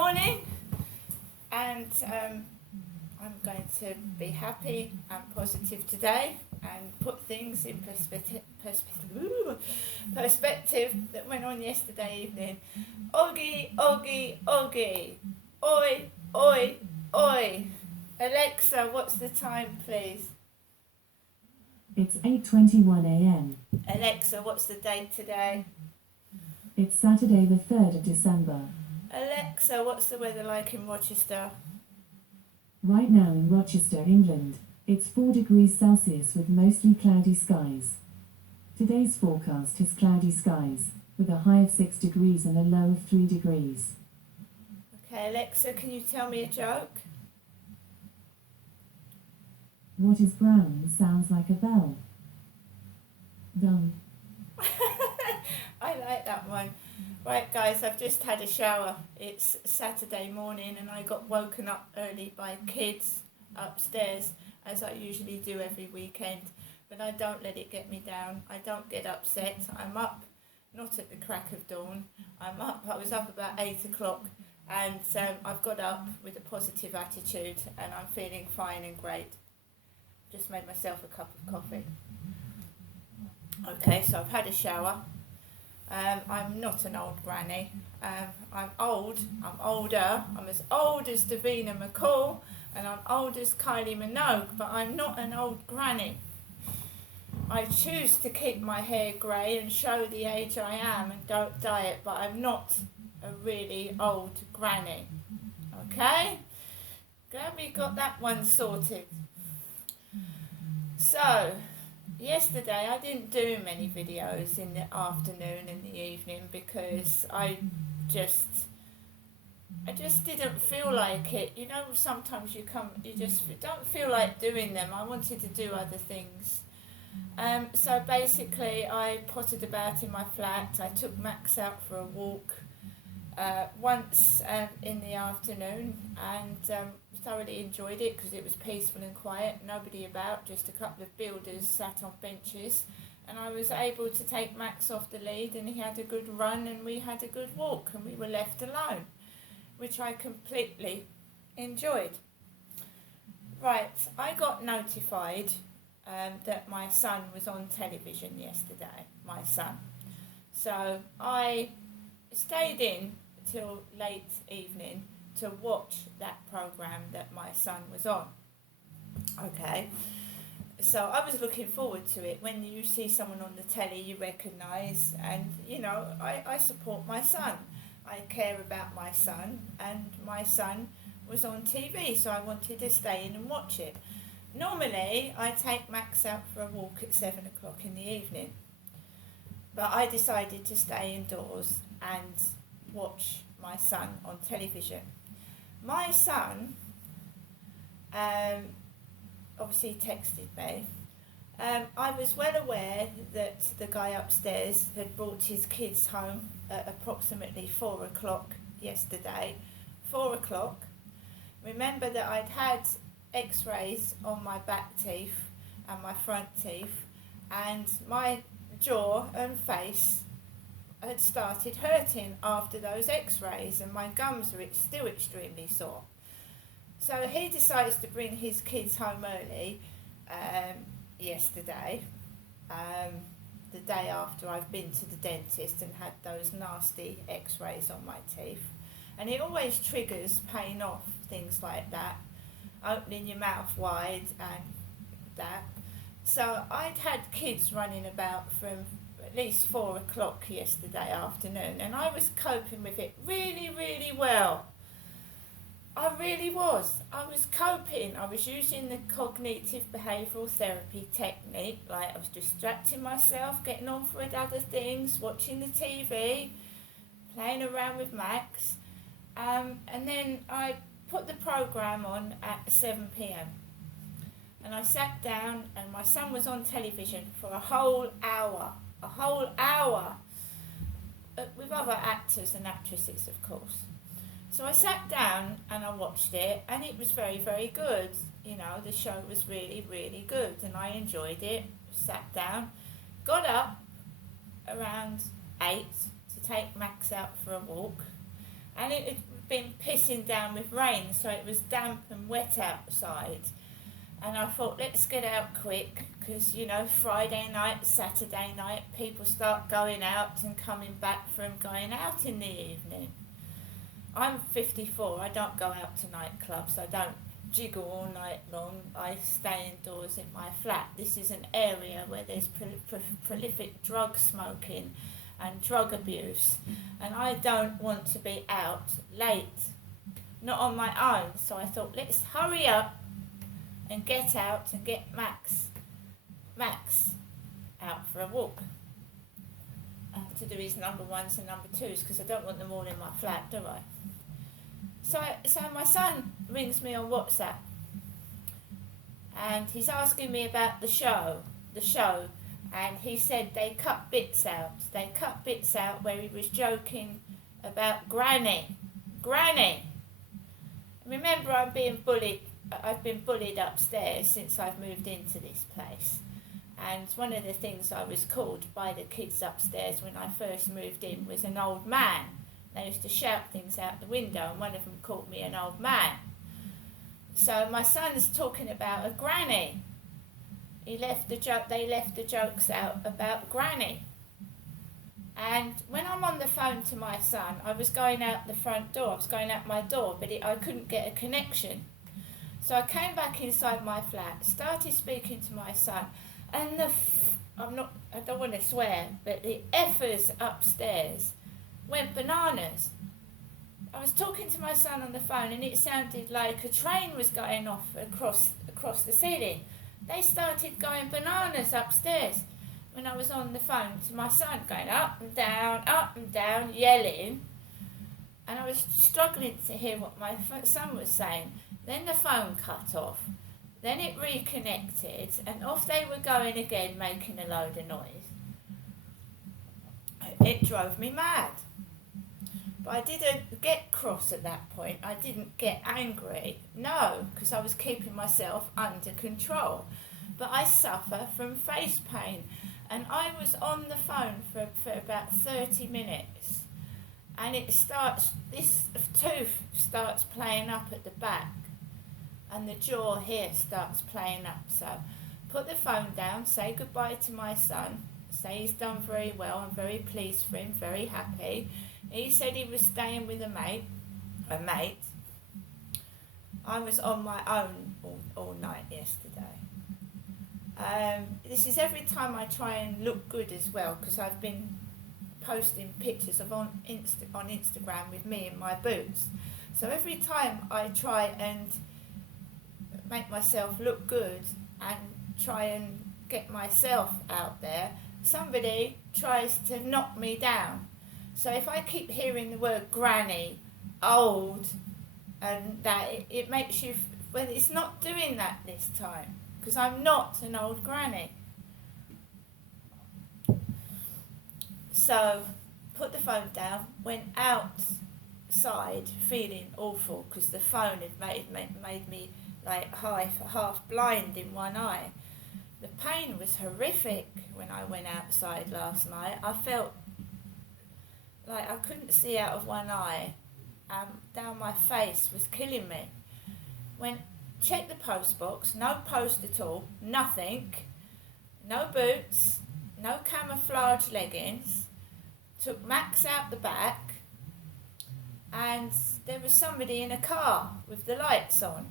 morning, and I'm going to be happy and positive today and put things in perspective that went on yesterday evening. Oggy, oggy, oggy. Oi, oi, oi. Alexa, what's the time, please? It's 8:21 a.m. Alexa, what's the date today? It's Saturday the 3rd of December. Alexa, what's the weather like in Rochester? Right now in Rochester, England, it's 4 degrees Celsius with mostly cloudy skies. Today's forecast is cloudy skies, with a high of 6 degrees and a low of 3 degrees. Okay, Alexa, can you tell me a joke? What is brown and sounds like a bell? Done. I like that one. Right, guys, I've just had a shower. It's Saturday morning and I got woken up early by kids upstairs, as I usually do every weekend. But I don't let it get me down. I don't get upset. I'm up, not at the crack of dawn. I'm up. I was up about 8 o'clock, and I've got up with a positive attitude and I'm feeling fine and great. Just made myself a cup of coffee. Okay, so I've had a shower. I'm not an old granny. I'm old. I'm older. I'm as old as Davina McCall, and I'm old as Kylie Minogue, but I'm not an old granny. I choose to keep my hair grey and show the age I am and don't dye it, but I'm not a really old granny. Okay? Glad we got that one sorted. So, yesterday I didn't do many videos in the afternoon and the evening because I just didn't feel like it. You know, sometimes you just don't feel like doing them. I wanted to do other things. So basically I potted about in my flat. I took Max out for a walk once in the afternoon, and thoroughly enjoyed it because it was peaceful and quiet, nobody about, just a couple of builders sat on benches, and I was able to take Max off the lead and he had a good run and we had a good walk and we were left alone, which I completely enjoyed. Right, I got notified that my son was on television yesterday, my son. So I stayed in till late evening to watch that program that my son was on. Okay, so I was looking forward to it. When you see someone on the telly you recognise, and you know, I support my son. I care about my son, and my son was on TV, so I wanted to stay in and watch it. Normally I take Max out for a walk at 7 o'clock in the evening, but I decided to stay indoors and watch my son on television. My son obviously texted me. I was well aware that the guy upstairs had brought his kids home at approximately 4 o'clock yesterday. 4 o'clock. Remember that I'd had x-rays on my back teeth and my front teeth, and my jaw and face had started hurting after those x-rays, and my gums are still extremely sore. So he decides to bring his kids home early yesterday, the day after I've been to the dentist and had those nasty x-rays on my teeth. And it always triggers paying off, things like that, opening your mouth wide and that. So I'd had kids running about from at least 4 o'clock yesterday afternoon, and I was coping with it really, really well. I really was. I was coping. I was using the cognitive behavioural therapy technique, like I was distracting myself, getting on with other things, watching the TV, playing around with Max, and then I put the programme on at 7 p.m. and I sat down, and my son was on television for a whole hour, with other actors and actresses, of course. So I sat down and I watched it, and it was very, very good. You know, the show was really, really good, and I enjoyed it. Sat down, got up around 8 to take Max out for a walk, and it been pissing down with rain, so it was damp and wet outside. And I thought, let's get out quick, because, you know, Friday night, Saturday night, people start going out and coming back from going out in the evening. I'm 54, I don't go out to nightclubs, I don't jiggle all night long, I stay indoors in my flat. This is an area where there's prolific drug smoking and drug abuse, and I don't want to be out late, not on my own. So I thought, let's hurry up and get out and get Max out for a walk to do his number ones and number twos, because I don't want them all in my flat, do I? So my son rings me on WhatsApp, and he's asking me about the show, and he said they cut bits out. They cut bits out where he was joking about Granny. Remember, I've been bullied upstairs since I've moved into this place. And one of the things I was called by the kids upstairs when I first moved in was an old man. They used to shout things out the window, and one of them called me an old man. So my son's talking about a granny. They left the jokes out about Granny. And when I'm on the phone to my son, I was going out the front door, I was going out my door, but I couldn't get a connection. So I came back inside my flat, started speaking to my son, and I don't want to swear, but the effers upstairs went bananas. I was talking to my son on the phone, and it sounded like a train was going off across the ceiling. They started going bananas upstairs when I was on the phone to my son, going up and down, yelling. And I was struggling to hear what my son was saying. Then the phone cut off. Then it reconnected, and off they were going again, making a load of noise. It drove me mad. But I didn't get cross at that point. I didn't get angry. No, because I was keeping myself under control. But I suffer from face pain. And I was on the phone for about 30 minutes. And this tooth starts playing up at the back. And the jaw here starts playing up. So put the phone down, say goodbye to my son, say he's done very well, I'm very pleased for him, very happy. He said he was staying with a mate. I was on my own all night yesterday. This is every time I try and look good as well, because I've been posting pictures on Instagram with me in my boots. So every time I try and make myself look good and try and get myself out there, somebody tries to knock me down. So if I keep hearing the word granny, old, and that, it makes you, well, it's not doing that this time, because I'm not an old granny. So put the phone down, went outside feeling awful, because the phone had made me like half blind in one eye. The pain was horrific when I went outside last night. I felt like I couldn't see out of one eye. Down my face was killing me. Checked the post box, no post at all, nothing, no boots, no camouflage leggings. Took Max out the back, and there was somebody in a car with the lights on.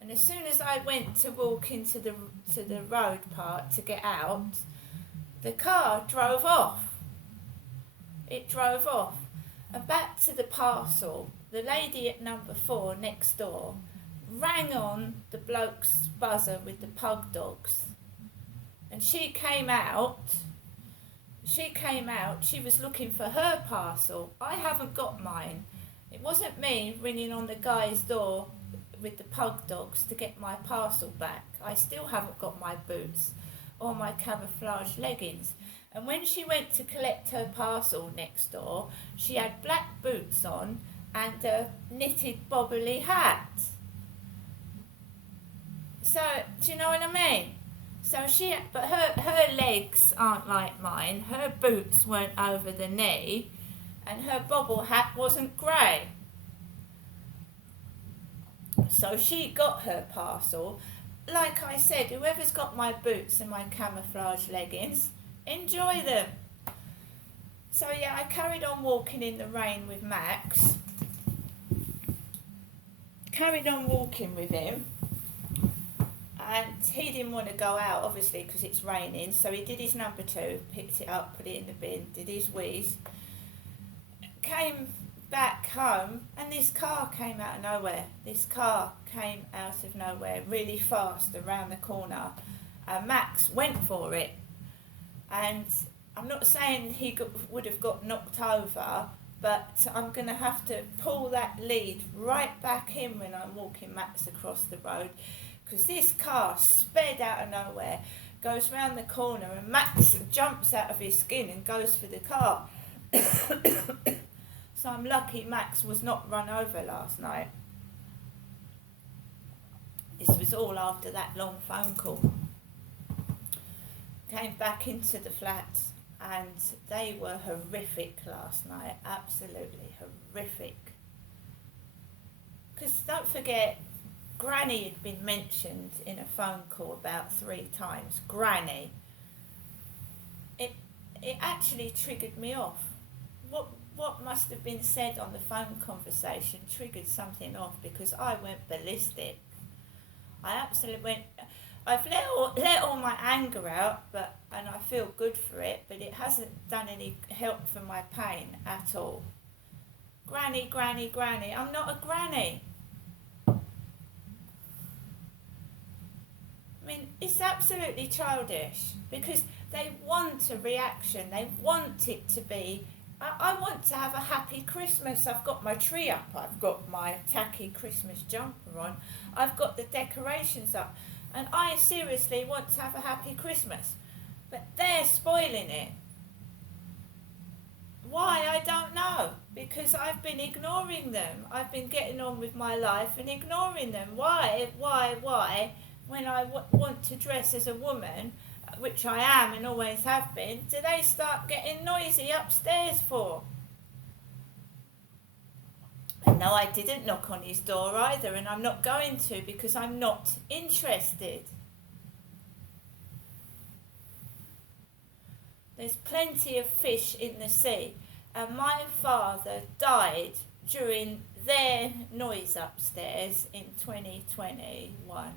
And as soon as I went to walk into the road part to get out, the car drove off. It drove off. And back to the parcel, the lady at number 4 next door rang on the bloke's buzzer with the pug dogs. And she came out, she was looking for her parcel. I haven't got mine. It wasn't me ringing on the guy's door with the pug dogs to get my parcel back. I still haven't got my boots or my camouflage leggings. And when she went to collect her parcel next door, she had black boots on and a knitted bobbly hat. So, do you know what I mean? So but her legs aren't like mine. Her boots weren't over the knee, and her bobble hat wasn't grey. So she got her parcel. Like I said, whoever's got my boots and my camouflage leggings, enjoy them. So yeah, I carried on walking in the rain with Max. Carried on walking with him. And he didn't want to go out, obviously, because it's raining. So he did his number 2, picked it up, put it in the bin, did his wheeze. Came back home, and this car came out of nowhere. This car came out of nowhere really fast around the corner. Max went for it. And I'm not saying he would have got knocked over, but I'm going to have to pull that lead right back in when I'm walking Max across the road, because this car sped out of nowhere, goes round the corner, and Max jumps out of his skin and goes for the car. So I'm lucky Max was not run over last night. This was all after that long phone call. Came back into the flat, and they were horrific last night, absolutely horrific. Because don't forget, Granny had been mentioned in a phone call about 3 times. Granny. It actually triggered me off. What must have been said on the phone conversation triggered something off, because I went ballistic. I absolutely went... I've let all my anger out, and I feel good for it, but it hasn't done any help for my pain at all. Granny, granny, granny. I'm not a granny. I mean, it's absolutely childish, because they want a reaction. They want it to be, I want to have a happy Christmas. I've got my tree up. I've got my tacky Christmas jumper on. I've got the decorations up. And I seriously want to have a happy Christmas. But they're spoiling it. Why? I don't know. Because I've been ignoring them. I've been getting on with my life and ignoring them. Why? When I want to dress as a woman, which I am and always have been, do they start getting noisy upstairs for? And no, I didn't knock on his door either, and I'm not going to, because I'm not interested. There's plenty of fish in the sea, and my father died during their noise upstairs in 2021.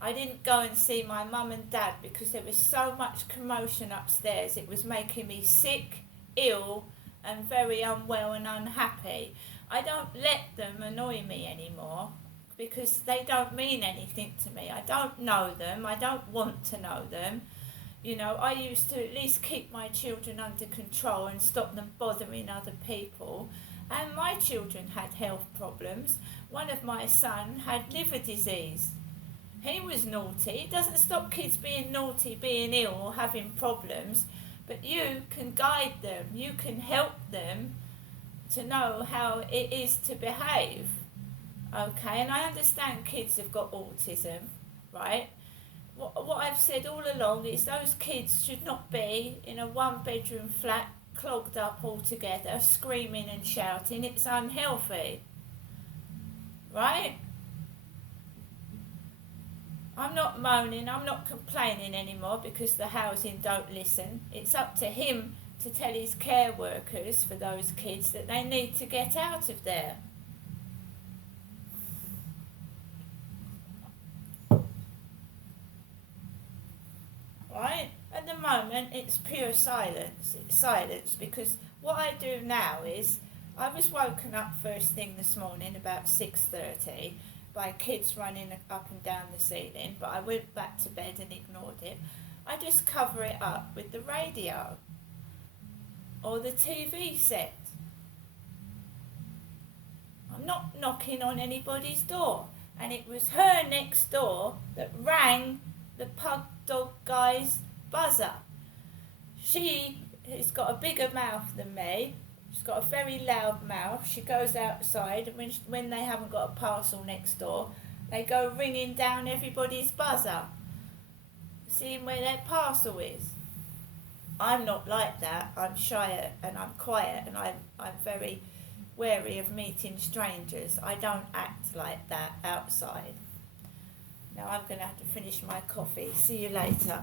I didn't go and see my mum and dad because there was so much commotion upstairs. It was making me sick, ill, and very unwell and unhappy. I don't let them annoy me anymore, because they don't mean anything to me. I don't know them. I don't want to know them. You know, I used to at least keep my children under control and stop them bothering other people. And my children had health problems. One of my sons had liver disease. He was naughty. It doesn't stop kids being naughty, being ill, or having problems. But you can guide them. You can help them to know how it is to behave. Okay, and I understand kids have got autism, right? What I've said all along is those kids should not be in a 1-bedroom flat, clogged up all together, screaming and shouting. It's unhealthy, right? I'm not moaning, I'm not complaining anymore because the housing don't listen. It's up to him to tell his care workers for those kids that they need to get out of there. Right? At the moment, it's pure silence. It's silence, because what I do now is, I was woken up first thing this morning about 6:30 by kids running up and down the ceiling, but I went back to bed and ignored it. I just cover it up with the radio or the TV set. I'm not knocking on anybody's door. And it was her next door that rang the pug dog guy's buzzer. She has got a bigger mouth than me. She's got a very loud mouth. She goes outside, and when they haven't got a parcel next door, they go ringing down everybody's buzzer, seeing where their parcel is. I'm not like that. I'm shy and I'm quiet, and I'm very wary of meeting strangers. I don't act like that outside. Now I'm going to have to finish my coffee. See you later.